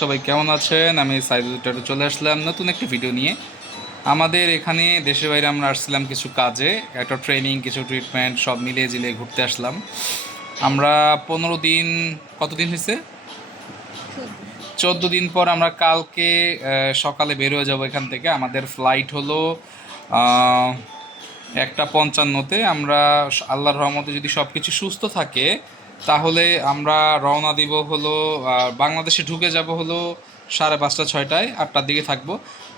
সবাই কেমন আছেন? আমি সাইদুল চলে আসলাম নতুন একটি ভিডিও নিয়ে। আমাদের এখানে দেশের বাইরে আমরা আসছিলাম কিছু কাজে, একটা ট্রেনিং কিছু ট্রিটমেন্ট সব মিলিয়ে জিলিয়ে ঘুরতে আসলাম। আমরা পনেরো দিন কতদিন হয়েছে? চোদ্দ দিন পর আমরা কালকে সকালে বের হয়ে যাব এখান থেকে। আমাদের ফ্লাইট হলো একটা পঞ্চান্নতে। আমরা আল্লাহর রহমতে যদি সব কিছু সুস্থ থাকে তাহলে আমরা রওনা দিব হলো বাংলাদেশে ঢুকে যাব হলো সাড়ে পাঁচটা, ছয়টায়, আটটার দিকে থাকব।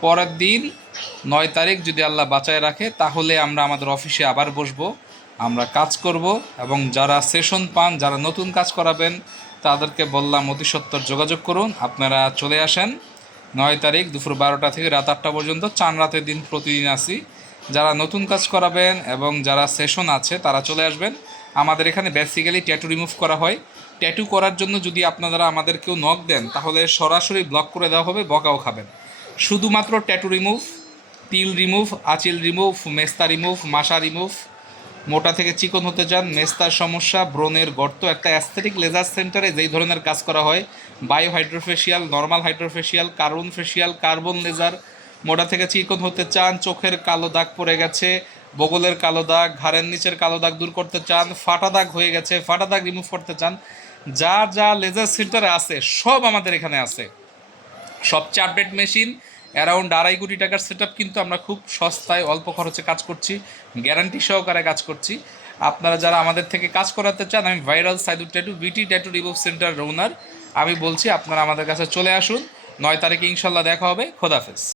পরের দিন নয় তারিখ যদি আল্লাহ বাঁচায় রাখে, তাহলে আমরা আমাদের অফিসে আবার বসব। আমরা কাজ করব এবং যারা সেশন পান, যারা নতুন কাজ করাবেন, তাদেরকে বললাম অতি সত্তর যোগাযোগ করুন। আপনারা চলে আসেন। নয় তারিখ দুপুর বারোটা থেকে রাত আটটা পর্যন্ত, চান রাতের দিন প্রতিদিন আসি। যারা নতুন কাজ করাবেন এবং যারা সেশন আছে, তারা চলে আসবেন। আমাদের এখানে বেসিক্যালি ট্যাটু রিমুভ করা হয়। ট্যাটু করার জন্য যদি আপনারা আমাদের কেউ নক দেন, তাহলে সরাসরি ব্লক করে দেওয়া হবে, বকাও খাবেন। শুধুমাত্র ট্যাটু রিমুভ তিল রিমুভ আচিল রিমুভ মেস্তা রিমুভ মাসা রিমুভ মোটা থেকে চিকন হতে চান মেস্তার সমস্যা, ব্রণের গর্ত, একটা অ্যাস্থেটিক লেজার সেন্টারে যেই ধরনের কাজ করা হয় bio hydrofacial normal hydrofacial carbon facial carbon laser মোটা থেকে চিকন হতে চান, চোখের কালো দাগ পড়ে গেছে, বগলের কালো দাগ, ঘাড়ের নিচের কালো দাগ দূর করতে চান, ফাটা দাগ হয়ে গেছে, ফাটা দাগ রিমুভ করতে চান যা যা লেজার সেন্টারে আছে, সব আমাদের এখানে আছে। সবচেয়ে আপডেট মেশিন অ্যারাউন্ড আড়াই কোটি টাকার সেট কিন্তু আমরা খুব সস্তায় অল্প খরচে কাজ করছি গ্যারান্টি সহকারে কাজ করছি। আপনারা যারা আমাদের থেকে কাজ করাতে চান, আমি ভাইরাল সাইদুর ট্যাটু বিটি ট্যাটু রিমুভ সেন্টার ওনার আমি বলছি আপনারা আমাদের কাছে চলে আসুন। নয় তারিখে ইনশাল্লাহ দেখা হবে খোদাফেজ